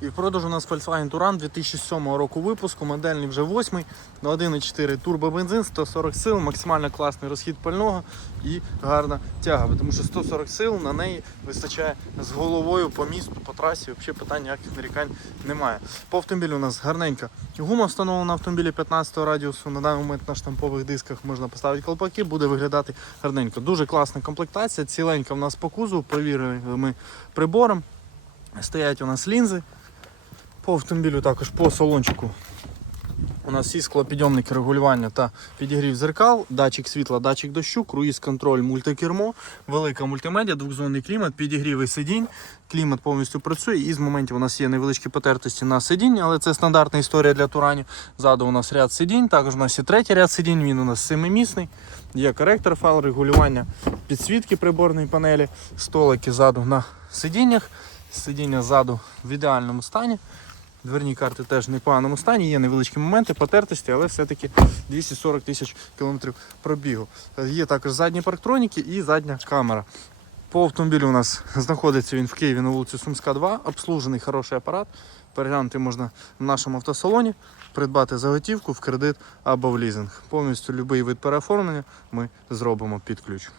І в продажу у нас Volkswagen Touran 2007 року випуску, модельний вже 8 на 1,4 турбобензин, 140 сил, максимально класний розхід пального і гарна тяга. Тому що 140 сил на неї вистачає з головою по місту, по трасі. Взагалі питань ніяких нарікань немає. По автомобілю у нас гарненька гума встановлена на автомобілі 15 радіусу. На даний момент на штампових дисках можна поставити колпаки, буде виглядати гарненько. Дуже класна комплектація, ціленька в нас по кузову, провірили ми прибором. Стоять у нас лінзи. По автомобілю також по салончику. У нас всі склопідйомники регулювання та підігрів зеркал, датчик світла, датчик дощу, круїз контроль, мультикермо, велика мультимедіа, двохзонний клімат, підігріви сидінь. Клімат повністю працює. І з моментів у нас є невеличкі потертості на сидіння, але це стандартна історія для туранів. Ззаду у нас ряд сидінь, також у нас є третій ряд сидінь, він у нас семимісний. Є коректор файл, регулювання підсвітки приборної панелі, столики ззаду на сидіннях, сидіння ззаду в ідеальному стані. Дверні карти теж в непоганому стані, є невеличкі моменти потертості, але все-таки 240 тисяч кілометрів пробігу. Є також задні парктроніки і задня камера. По автомобілю у нас знаходиться він в Києві на вулиці Сумська, 2, обслужений хороший апарат. Переглянути можна в нашому автосалоні, придбати за готівку в кредит або в лізинг. Повністю будь-який вид переоформлення ми зробимо під ключ.